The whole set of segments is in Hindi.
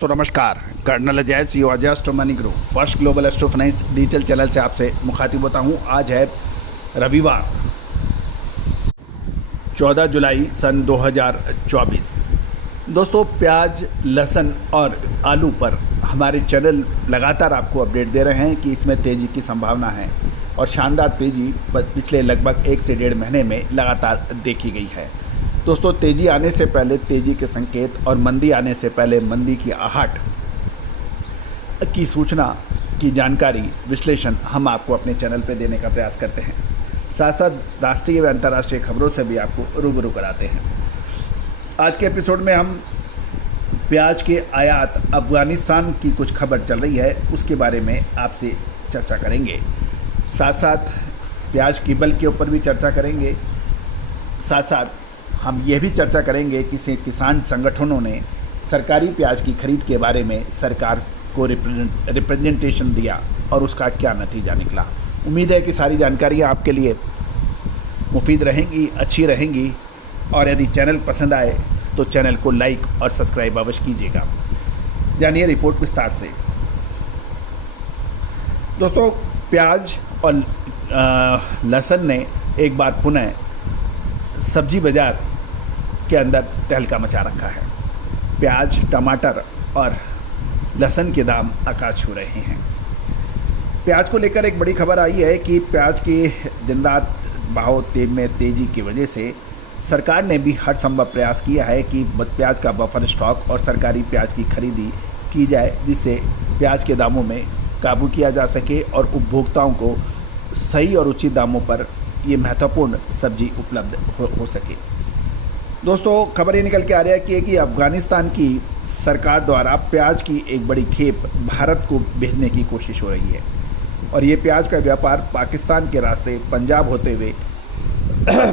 दोस्तों नमस्कार। Colonel Ajay CEO Ajay astro money group first global astro finance digital channel से आपसे मुखातिब होता हूँ। आज है रविवार 14 जुलाई सन 2024। दोस्तों प्याज, लहसुन और आलू पर हमारे चैनल लगातार आपको अपडेट दे रहे हैं कि इसमें तेज़ी की संभावना है और शानदार तेज़ी पिछले लगभग 1 से 1.5 महीने में लगातार देखी गई है। दोस्तों तेज़ी आने से पहले तेज़ी के संकेत और मंदी आने से पहले मंदी की आहट की सूचना की जानकारी विश्लेषण हम आपको अपने चैनल पर देने का प्रयास करते हैं। साथ साथ राष्ट्रीय व अंतर्राष्ट्रीय खबरों से भी आपको रूबरू कराते हैं। आज के एपिसोड में हम प्याज के आयात अफ़गानिस्तान की कुछ खबर चल रही है उसके बारे में आपसे चर्चा करेंगे। साथ साथ प्याज की बल के ऊपर भी चर्चा करेंगे। साथ साथ हम ये भी चर्चा करेंगे कि किसान संगठनों ने सरकारी प्याज की खरीद के बारे में सरकार को रिप्रेजेंटेशन दिया और उसका क्या नतीजा निकला। उम्मीद है कि सारी जानकारियाँ आपके लिए मुफीद रहेंगी, अच्छी रहेंगी और यदि चैनल पसंद आए तो चैनल को लाइक और सब्सक्राइब अवश्य कीजिएगा। जानिए रिपोर्ट विस्तार से। दोस्तों प्याज और लहसुन ने एक बार पुनः सब्जी बाज़ार के अंदर तहलका मचा रखा है। प्याज, टमाटर और लहसुन के दाम आकाश छू रहे हैं। प्याज को लेकर एक बड़ी खबर आई है कि प्याज के दिन रात भाव में तेज़ी की वजह से सरकार ने भी हर संभव प्रयास किया है कि प्याज का बफर स्टॉक और सरकारी प्याज की खरीदी की जाए, जिससे प्याज के दामों में काबू किया जा सके और उपभोक्ताओं को सही और उचित दामों पर ये महत्वपूर्ण सब्जी उपलब्ध हो सके। दोस्तों खबर ये निकल के आ रहा है कि अफ़गानिस्तान की सरकार द्वारा प्याज की एक बड़ी खेप भारत को भेजने की कोशिश हो रही है और ये प्याज का व्यापार पाकिस्तान के रास्ते पंजाब होते हुए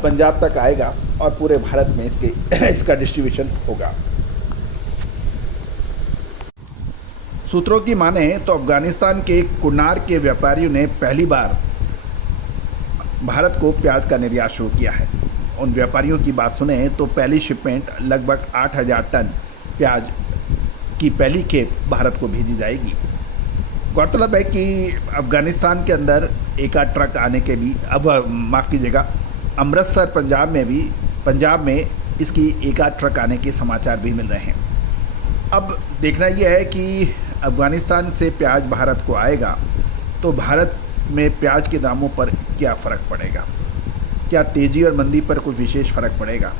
पंजाब तक आएगा और पूरे भारत में इसका डिस्ट्रीब्यूशन होगा। सूत्रों की माने तो अफ़गानिस्तान के कुन्नार के व्यापारियों ने पहली बार भारत को प्याज का निर्यात शुरू किया है। उन व्यापारियों की बात सुने तो पहली शिपमेंट लगभग 8000 टन प्याज की पहली खेप भारत को भेजी जाएगी। गौरतलब है कि अफ़गानिस्तान के अंदर एक आध ट्रक आने के भी माफ़ कीजिएगा अमृतसर पंजाब में इसकी एक आध ट्रक आने के समाचार भी मिल रहे हैं। अब देखना यह है कि अफ़गानिस्तान से प्याज भारत को आएगा तो भारत में प्याज के दामों पर क्या फ़र्क पड़ेगा, क्या तेज़ी और मंदी पर कुछ विशेष फ़र्क पड़ेगा।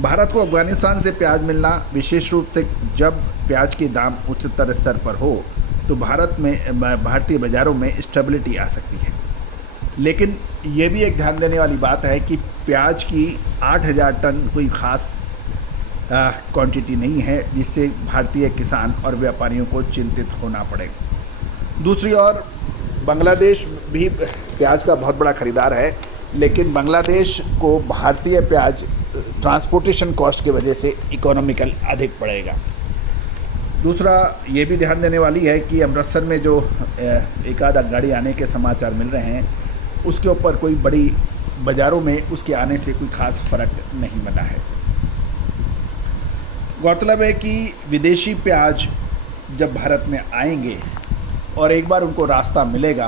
भारत को अफ़गानिस्तान से प्याज मिलना विशेष रूप से जब प्याज के दाम उच्चतर स्तर पर हो तो भारतीय बाज़ारों में स्टेबिलिटी आ सकती है। लेकिन ये भी एक ध्यान देने वाली बात है कि प्याज की 8000 टन कोई ख़ास क्वांटिटी नहीं है जिससे भारतीय किसान और व्यापारियों को चिंतित होना पड़े। दूसरी ओर बांग्लादेश भी प्याज का बहुत बड़ा ख़रीदार है, लेकिन बांग्लादेश को भारतीय प्याज ट्रांसपोर्टेशन कॉस्ट की वजह से इकोनॉमिकल अधिक पड़ेगा। दूसरा ये भी ध्यान देने वाली है कि अमृतसर में जो एक आधा गाड़ी आने के समाचार मिल रहे हैं उसके ऊपर कोई बड़ी बाज़ारों में उसके आने से कोई ख़ास फ़र्क नहीं बना है। गौरतलब है कि विदेशी प्याज जब भारत में आएंगे और एक बार उनको रास्ता मिलेगा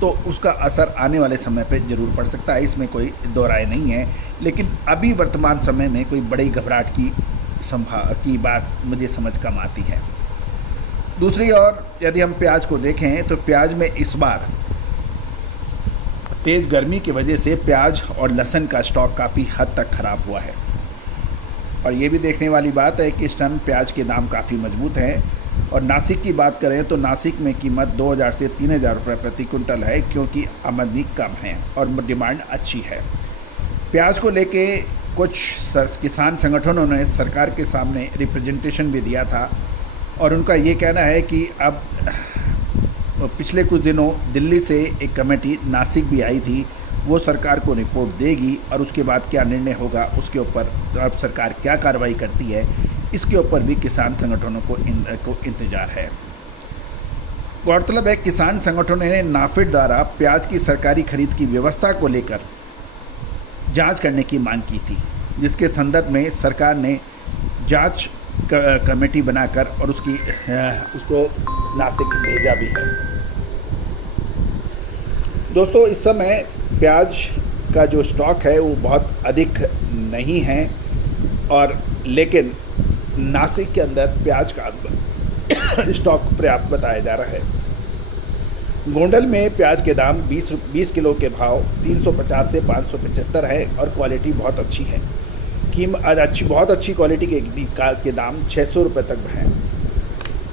तो उसका असर आने वाले समय पे ज़रूर पड़ सकता है, इसमें कोई दो राय नहीं है। लेकिन अभी वर्तमान समय में कोई बड़ी घबराहट की बात मुझे समझ कम आती है। दूसरी ओर यदि हम प्याज को देखें तो प्याज में इस बार तेज़ गर्मी की वजह से प्याज और लहसुन का स्टॉक काफ़ी हद तक ख़राब हुआ है और ये भी देखने वाली बात है कि इस टाइम प्याज के दाम काफ़ी मजबूत हैं। और नासिक की बात करें तो नासिक में कीमत 2000 से 3000 रुपये प्रति कुंटल है, क्योंकि आमदनी कम है और डिमांड अच्छी है। प्याज को लेके कुछ किसान संगठनों ने सरकार के सामने रिप्रेजेंटेशन भी दिया था और उनका ये कहना है कि अब पिछले कुछ दिनों दिल्ली से एक कमेटी नासिक भी आई थी, वो सरकार को रिपोर्ट देगी और उसके बाद क्या निर्णय होगा उसके ऊपर अब सरकार क्या कार्रवाई करती है इसके ऊपर भी किसान संगठनों को इंतजार है। गौरतलब है किसान संगठनों ने नाफेड द्वारा प्याज की सरकारी खरीद की व्यवस्था को लेकर जांच करने की मांग की थी, जिसके संदर्भ में सरकार ने जांच कमेटी बनाकर और उसको नासिक भेजा भी है। दोस्तों, इस समय प्याज का जो स्टॉक है वो बहुत अधिक नहीं है, और लेकिन नासिक के अंदर प्याज का स्टॉक पर्याप्त बताया जा रहा है। गोंडल में प्याज के दाम 20 किलो के भाव 350 से 575 है और क्वालिटी बहुत अच्छी है। बहुत अच्छी क्वालिटी के दाम 600 रुपये तक हैं।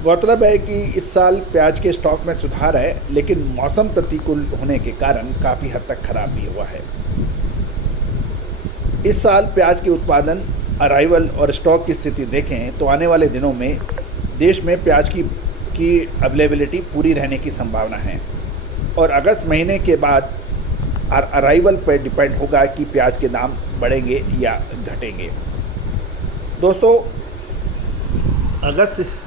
गौरतलब है कि इस साल प्याज के स्टॉक में सुधार है, लेकिन मौसम प्रतिकूल होने के कारण काफ़ी हद तक खराब भी हुआ है। इस साल प्याज के उत्पादन, अराइवल और स्टॉक की स्थिति देखें तो आने वाले दिनों में देश में प्याज की अवेलेबिलिटी पूरी रहने की संभावना है, और अगस्त महीने के बाद अराइवल पर डिपेंड होगा कि प्याज के दाम बढ़ेंगे या घटेंगे। दोस्तों,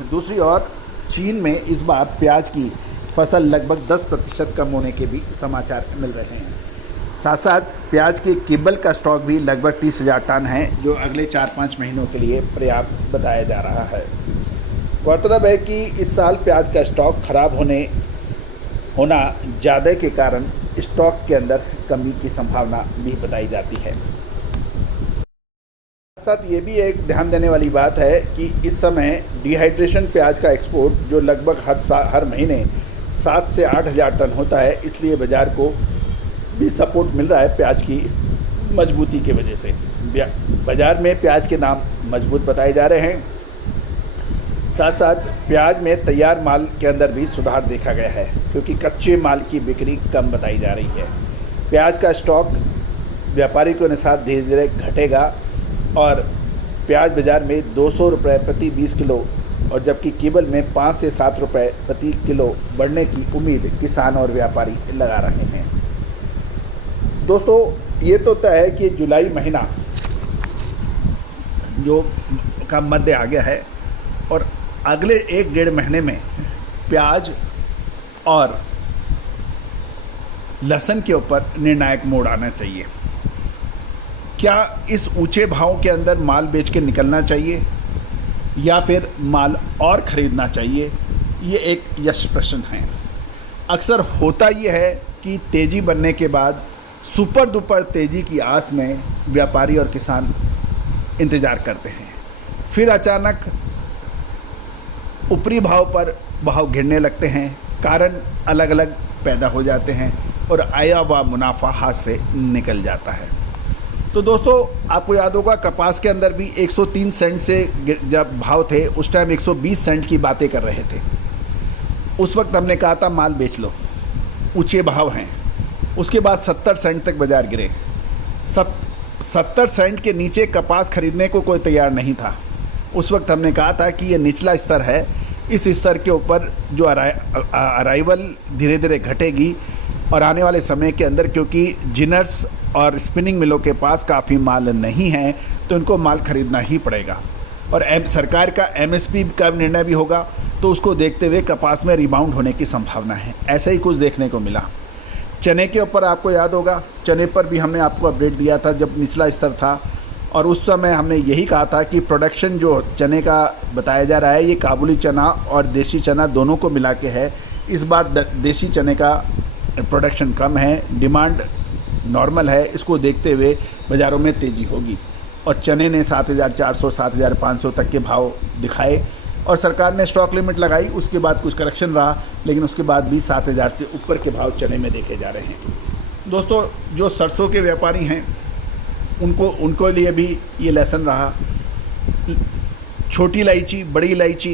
दूसरी ओर चीन में इस बार प्याज की फसल लगभग 10% कम होने के भी समाचार मिल रहे हैं। साथ साथ प्याज के केबल का स्टॉक भी लगभग 30,000 टन है, जो अगले 4-5 महीनों के लिए पर्याप्त बताया जा रहा है। गौरतलब है कि इस साल प्याज का स्टॉक खराब होना ज़्यादा के कारण स्टॉक के अंदर कमी की संभावना भी बताई जाती है। साथ ये भी एक ध्यान देने वाली बात है कि इस समय डिहाइड्रेशन प्याज का एक्सपोर्ट जो लगभग हर महीने 7 से 8,000 टन होता है, इसलिए बाज़ार को भी सपोर्ट मिल रहा है प्याज की मजबूती की वजह से। बाज़ार में प्याज के दाम मजबूत बताए जा रहे हैं। साथ साथ प्याज में तैयार माल के अंदर भी सुधार देखा गया है, क्योंकि कच्चे माल की बिक्री कम बताई जा रही है। प्याज का स्टॉक व्यापारी के अनुसार धीरे धीरे घटेगा और प्याज बाज़ार में 200 रुपये प्रति 20 किलो और जबकि केबल में 5 से 7 रुपये प्रति किलो बढ़ने की उम्मीद किसान और व्यापारी लगा रहे हैं। दोस्तों, ये तो तय है कि जुलाई महीना जो का मध्य आ गया है और अगले 1-1.5 महीने में प्याज और लहसुन के ऊपर निर्णायक मोड़ आना चाहिए। क्या इस ऊंचे भाव के अंदर माल बेच के निकलना चाहिए या फिर माल और ख़रीदना चाहिए, ये एक यश प्रश्न है। अक्सर होता ये है कि तेज़ी बनने के बाद सुपर डुपर तेज़ी की आस में व्यापारी और किसान इंतज़ार करते हैं, फिर अचानक ऊपरी भाव पर भाव गिरने लगते हैं। कारण अलग अलग पैदा हो जाते हैं और आया हुआ मुनाफा हाथ से निकल जाता है। तो दोस्तों, आपको याद होगा कपास के अंदर भी 103 सेंट से जब भाव थे उस टाइम 120 सेंट की बातें कर रहे थे। उस वक्त हमने कहा था माल बेच लो, ऊंचे भाव हैं। उसके बाद 70 सेंट तक बाज़ार गिरे। 70 सेंट के नीचे कपास खरीदने को कोई तैयार नहीं था। उस वक्त हमने कहा था कि ये निचला स्तर है, इस स्तर के ऊपर जो अराइवल धीरे धीरे घटेगी और आने वाले समय के अंदर क्योंकि जिनर्स और स्पिनिंग मिलों के पास काफ़ी माल नहीं है तो इनको माल खरीदना ही पड़ेगा। और सरकार का MSP का निर्णय भी होगा, तो उसको देखते हुए कपास में रिबाउंड होने की संभावना है। ऐसा ही कुछ देखने को मिला। चने के ऊपर आपको याद होगा, चने पर भी हमने आपको अपडेट दिया था जब निचला स्तर था, और उस समय हमने यही कहा था कि प्रोडक्शन जो चने का बताया जा रहा है ये काबुली चना और देसी चना दोनों को मिला के है। इस बार देसी चने का प्रोडक्शन कम है, डिमांड नॉर्मल है। इसको देखते हुए बाज़ारों में तेज़ी होगी और चने ने 7,400 7,500 तक के भाव दिखाए और सरकार ने स्टॉक लिमिट लगाई। उसके बाद कुछ करेक्शन रहा, लेकिन उसके बाद भी 7,000 से ऊपर के भाव चने में देखे जा रहे हैं। दोस्तों, जो सरसों के व्यापारी हैं उनको लिए भी ये लेसन रहा। छोटी इलायची, बड़ी इलायची,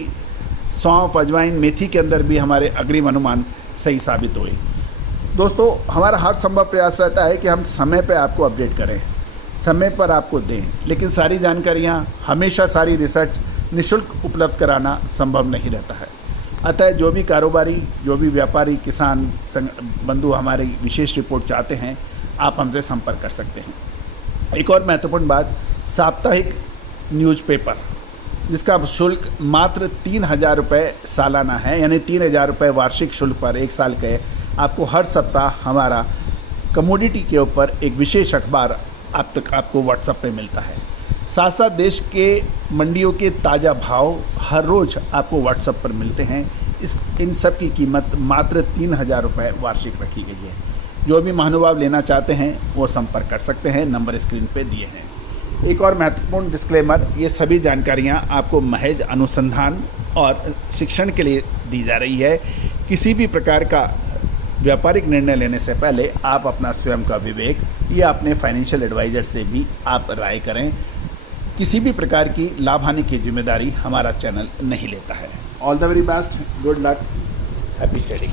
सौंफ, अजवाइन, मेथी के अंदर भी हमारे अग्रिम अनुमान सही साबित हुए। दोस्तों, हमारा हर संभव प्रयास रहता है कि हम समय पर आपको अपडेट करें, समय पर आपको दें, लेकिन सारी जानकारियाँ हमेशा सारी रिसर्च निःशुल्क उपलब्ध कराना संभव नहीं रहता है। अतः जो भी कारोबारी, जो भी व्यापारी, किसान बंधु हमारी विशेष रिपोर्ट चाहते हैं, आप हमसे संपर्क कर सकते हैं। एक और महत्वपूर्ण बात, साप्ताहिक न्यूज़पेपर जिसका शुल्क मात्र 3,000 रुपये सालाना है, यानी 3,000 रुपये वार्षिक शुल्क पर 1 साल के आपको हर सप्ताह हमारा कमोडिटी के ऊपर एक विशेष अखबार आप तक आपको व्हाट्सएप पे मिलता है। साथ साथ देश के मंडियों के ताज़ा भाव हर रोज़ आपको व्हाट्सएप पर मिलते हैं। इन सब की कीमत मात्र 3,000 रुपये वार्षिक रखी गई है। जो भी महानुभाव लेना चाहते हैं वो संपर्क कर सकते हैं, नंबर स्क्रीन पे दिए हैं। एक और महत्वपूर्ण डिस्क्लेमर, ये सभी जानकारियाँ आपको महज अनुसंधान और शिक्षण के लिए दी जा रही है। किसी भी प्रकार का व्यापारिक निर्णय लेने से पहले आप अपना स्वयं का विवेक या अपने फाइनेंशियल एडवाइज़र से भी आप राय करें। किसी भी प्रकार की लाभ हानि की जिम्मेदारी हमारा चैनल नहीं लेता है। All the very best, good luck, happy trading.